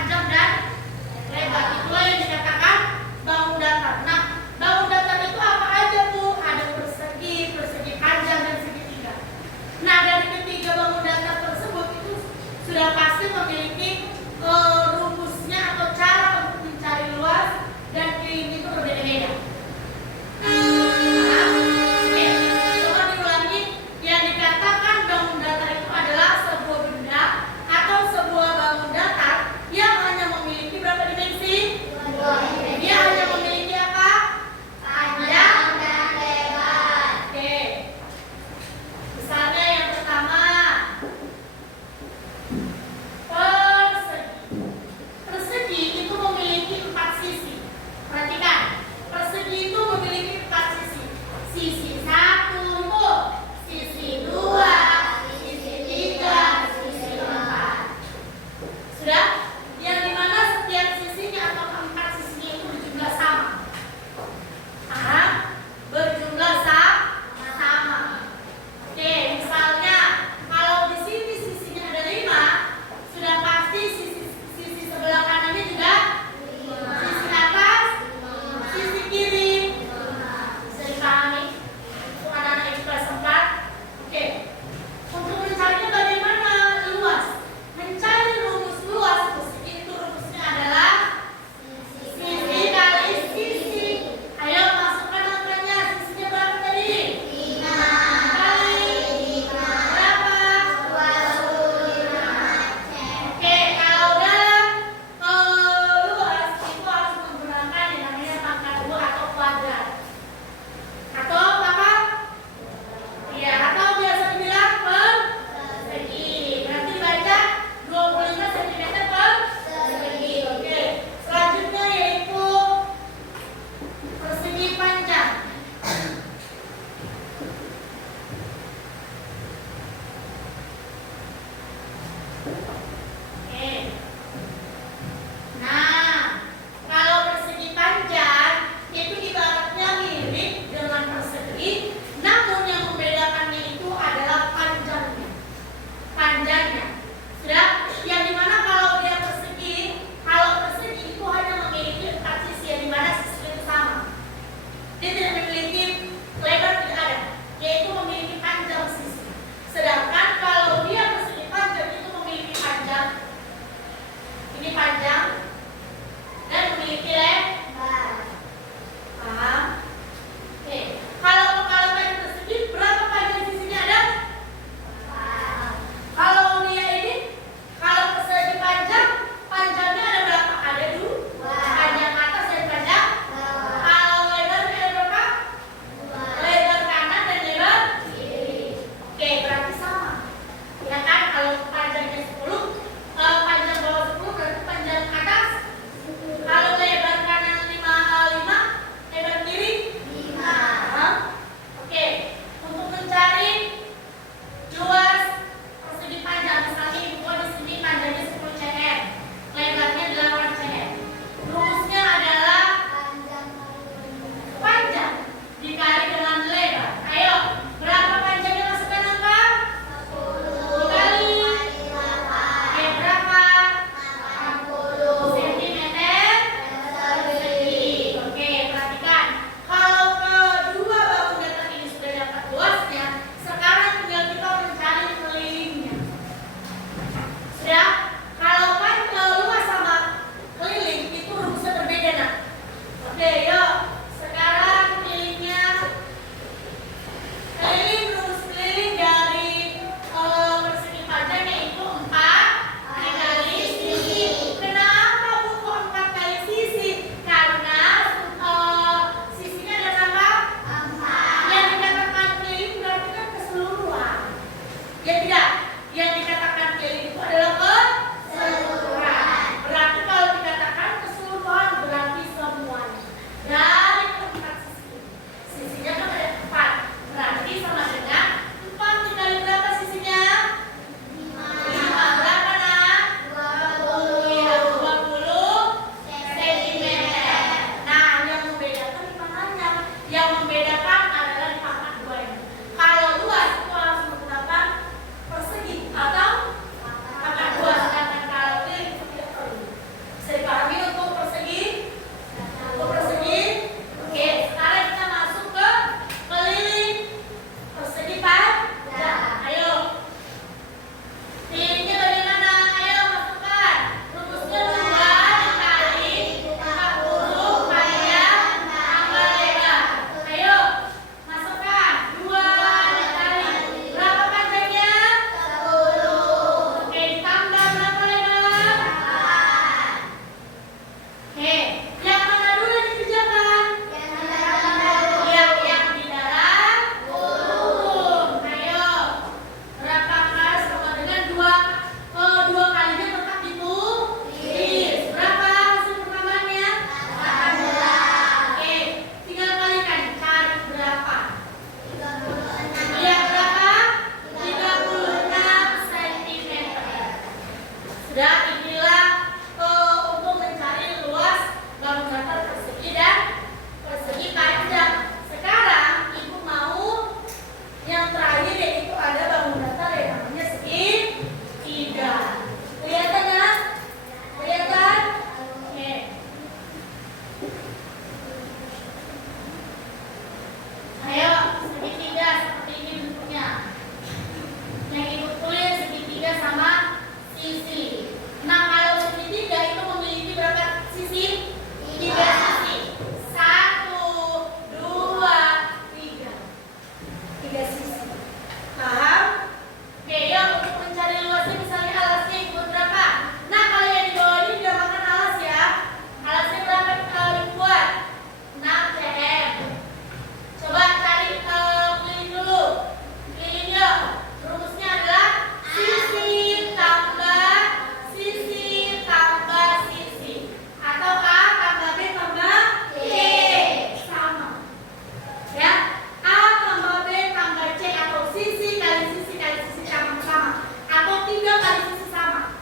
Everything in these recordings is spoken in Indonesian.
panjang dan lebar. Itulah yang dikatakan bangun datar. Nah, bangun datar itu apa aja Bu? Ada persegi, persegi panjang dan segitiga. Nah, dari ketiga bangun datar tersebut itu sudah pasti memiliki rumusnya atau cara untuk mencari luas dan kiri itu berbeda-beda. Oke, coba diulangi. Yang dikatakan bangun datar itu adalah sebuah benda atau sebuah bangun datar yang hanya memiliki berapa dimensi? Dia hanya memiliki apa? Panjang dan lebar. Oke. Misalnya yang pertama, persegi. Sudah, inilah untuk mencari luas bangun datar persegi dan persegi panjang. Sekarang ibu mau yang terakhir, yaitu ada bangun datar yang namanya segitiga. Kelihatan ya? Kelihatan? Oke. Ayo, segitiga seperti ini bentuknya. Yang ibu tulis segitiga sama sisi. Nah, kalau segitiga itu memiliki berapa sisi? 3 sisi. 1, 2, 3. 3 sisi. Paham? Oke, yuk untuk mencari luasnya, misalnya alasnya ibu berapa? Nah, kalau yang di bawah ini dinamakan alas ya. Alasnya berapa kalau dibuat? 6 cm. Coba cari keliling dulu. Keliling yuk. Rumusnya adalah sisi tambah sisi tambah sisi, atau A tambah B tambah C, sama ya. A tambah B tambah C, atau sisi kali sisi sama, atau 3 kali sisi sama.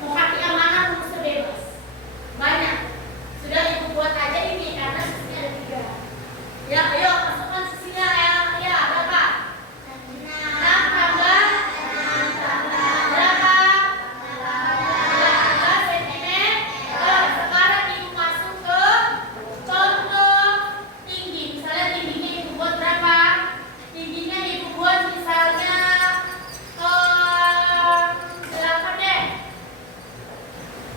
Mau pakai yang mana rumusnya bebas, banyak. Sudah ibu buat aja ini karena sisinya ada 3 ya. Ayo masukkan sisinya ya berapa? 6 tambah berapa? 18 cm. Sekarang ibu masuk ke contoh tinggi. Misalnya tingginya ibu buat berapa? Tingginya ibu buat misalnya 8 deh.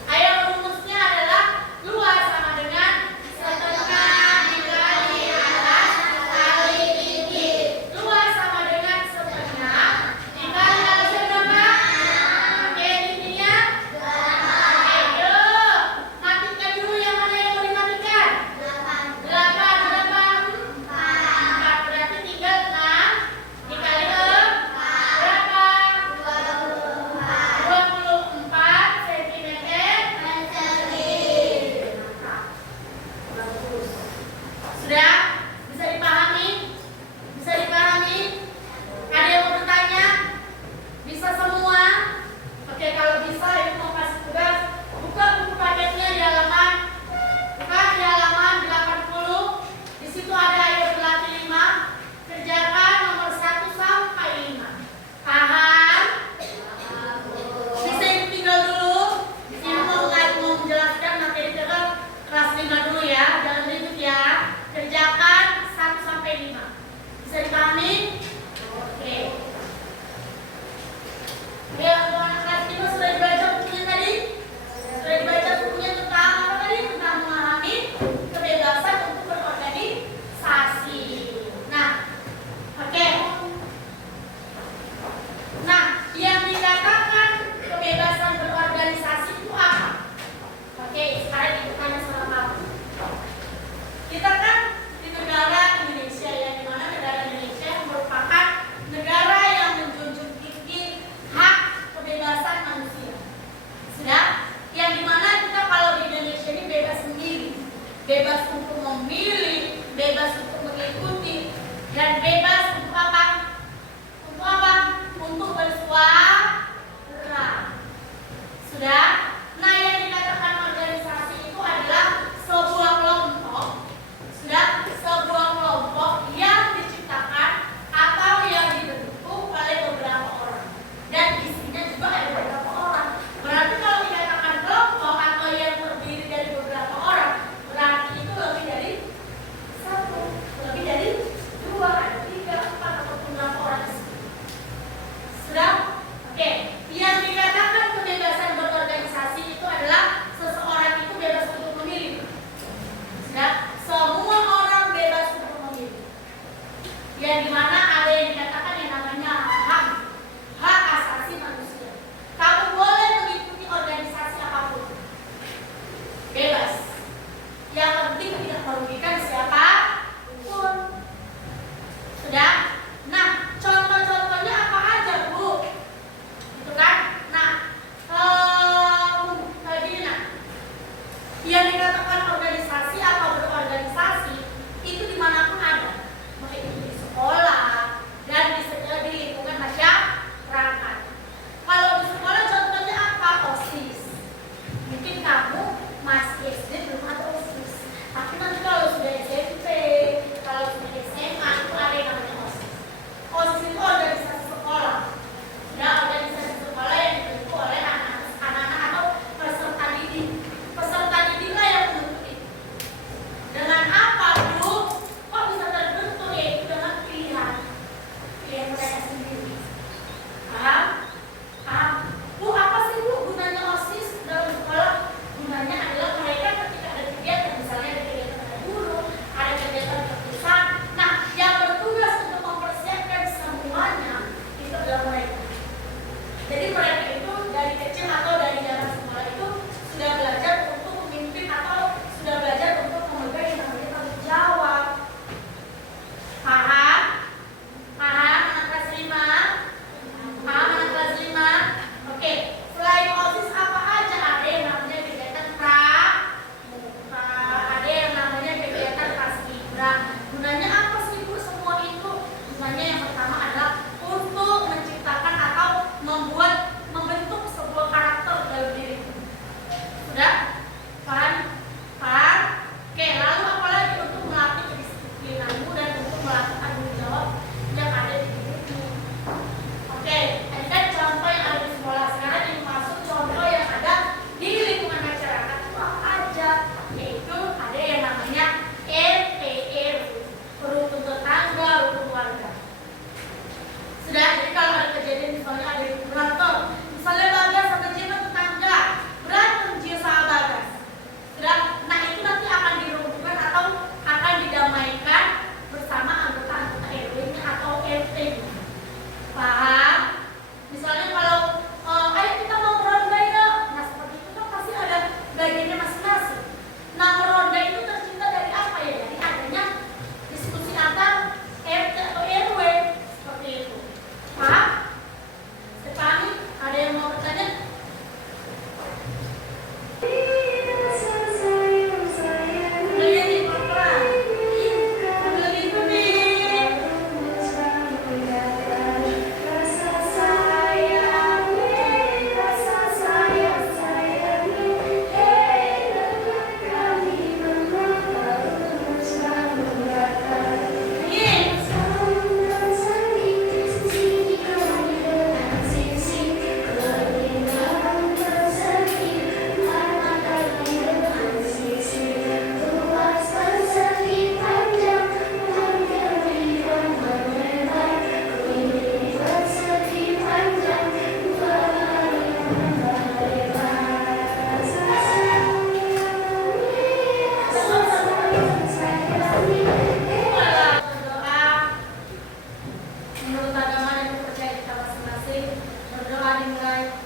Ayo, rumusnya adalah luas sama dengan setengah dikali atas kali tinggi. Luas sama dengan setengah dikali alasnya berapa? Oke, tingginya? Ayo, matikan dulu yang mana yang mau dimatikan? 8 berapa? 4. Berarti tinggal 6 dikali berapa? 24 cm persegi. Bagus. Sudah? Bisa dipahami? Bisa dipahami? Ada yang mau bertanya? Bisa semua? Oke, kalau bisa ibu mau kasih tugas. Buka buku paketnya di halaman. Buka di halaman 80. Di situ ada ayo berlatih 5. Kerjakan nomor 1 sampai 5. Paham? Bisa ibu tinggal dulu. Ibu mau menjelaskan materi kelas 5 dulu ya. Jangan ribut ya. Kerjakan 1 sampai 5. Bisa dipahami? Oke. Ya, untuk anak kelas 5 sudah dibaca bukunya tadi? Sudah dibaca bukunya tentang apa tadi? Tentang memahami kebebasan untuk berorganisasi. Nah, oke. Nah, yang dikatakan kebebasan berorganisasi itu apa? Oke, sekarang ibu tanya sama kamu. Kita kan di negara Indonesia, yang dimana negara Indonesia merupakan negara yang menjunjung tinggi hak kebebasan manusia. Sudah? Yang dimana kita kalau di Indonesia ini bebas memilih, bebas untuk memilih, bebas untuk mengikuti, dan bebas untuk apa? Untuk apa? Untuk bersuara. Sudah? Nah, yang dikatakan organisasi itu adalah sebuah kelompok. Sudah? Sebuah kelompok yang diciptakan atau yang dibentuk oleh beberapa orang. Dan isinya juga ada beberapa orang. Berarti kalau dikatakan kelompok atau yang terdiri dari beberapa orang, berarti itu lebih dari 1, lebih dari 2, ada 3, 4, ataupun berapa orang di sini. Sudah? Oke. Yang dikatakan kebebasan berorganisasi menurut agama dan kepercayaan kita masing-masing. Berdoa dimulai.